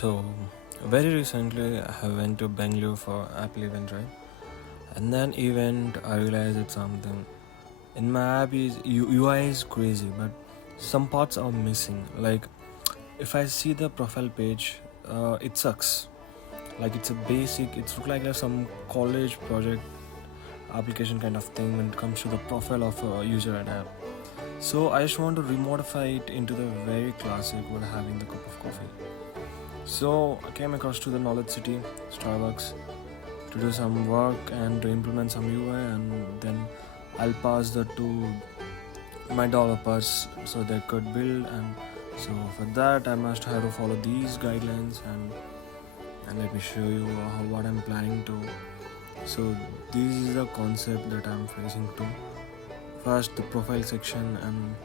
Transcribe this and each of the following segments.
So, very recently I went to Bangalore for Apple event, right? And then event I realized it's something. In my app is UI is crazy, but some parts are missing. Like if I see the profile page, it sucks. Like it's a basic. It's look like some college project application kind of thing when it comes to the profile of a user and app. So I just want to remodify it into the very classic while having the cup of coffee. So I came across to the Knowledge City, Starbucks, to do some work and to implement some UI, and then I'll pass that to my developers so they could build. And so for that I must have to follow these guidelines, and let me show you what I'm planning to. So this is the concept that I'm facing to. First, the profile section and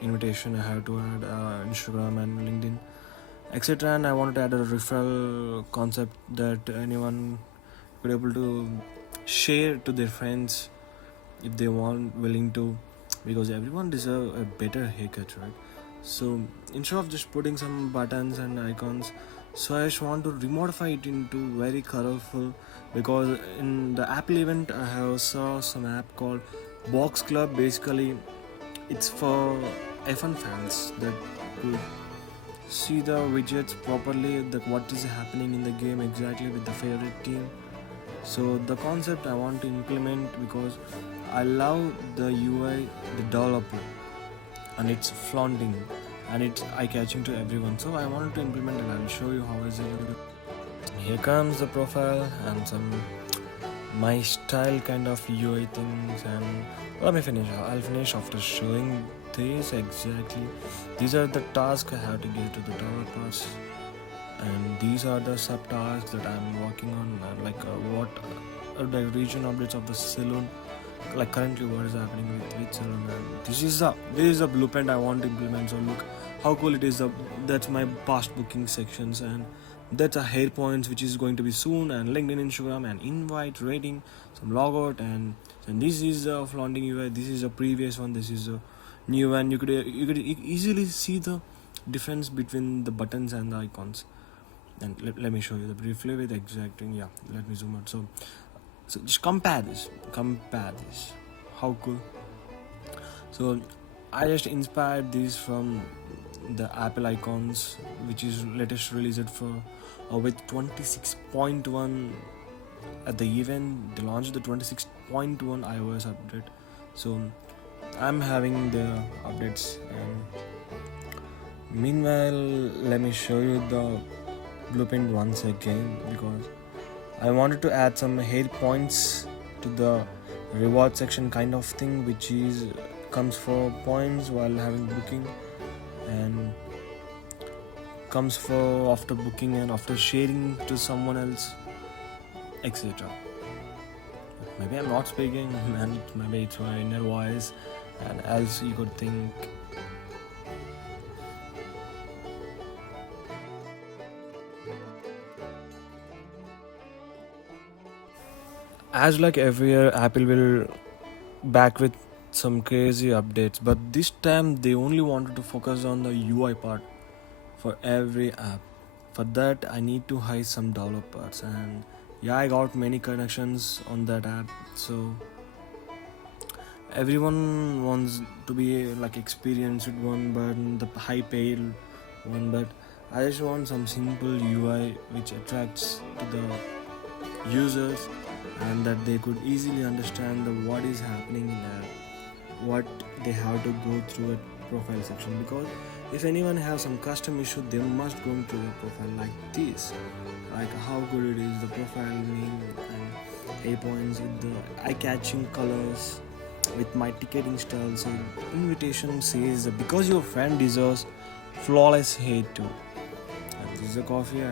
invitation I have to add Instagram and LinkedIn, etc. And I wanted to add a referral concept that anyone could able to share to their friends if they want willing to, because everyone deserves a better haircut, right? So instead of just putting some buttons and icons, so I just want to remodify it into very colorful, because in the Apple event I have saw some app called Box Club. Basically it's for F1 fans that could see the widgets properly, what is happening in the game exactly with the favorite team. So the concept I want to implement, because I love the UI, the developer, and it's flaunting and it's eye-catching to everyone. So I wanted to implement it. I'll show you how is it. Here comes the profile and some my style kind of UI things, and let me finish. I'll finish after showing this exactly. These are the tasks I have to give to the developers, and these are the sub-tasks that I'm working on, what are the region updates of the saloon, like currently what is happening with saloon. And this is a blueprint I want to implement. So look how cool it is. That's my past booking sections, and that's a hair points which is going to be soon, and LinkedIn, Instagram, and invite rating, some logout, and this is a flaunting UI. This is a previous one. This is a new one. You could easily see the difference between the buttons and the icons. And let me show you the briefly with exacting. Yeah, let me zoom out. So just compare this. How cool. So I just inspired these from the Apple icons, which is latest released for with 26.1 at the event. They launched the 26.1 iOS update. So I'm having the updates, and meanwhile let me show you the blueprint once again, because I wanted to add some hair points to the reward section kind of thing, which is comes for points while having booking, and comes for after booking and after sharing to someone else, etc. Maybe I'm not speaking, and maybe it's my inner voice, and else you could think. As like every year, Apple will back with some crazy updates, but this time they only wanted to focus on the UI part for every app. For that I need to hire some developers, and yeah, I got many connections on that app. So everyone wants to be like experienced one, but the high paid one. But I just want some simple UI which attracts to the users, and that they could easily understand what is happening in there, what they have to go through a profile section. Because if anyone has some custom issue, they must go into the profile like this, like how good it is, the profile name and a points with the eye-catching colors, with my ticketing style. So invitation says because your friend deserves flawless hair too. And this is a coffee.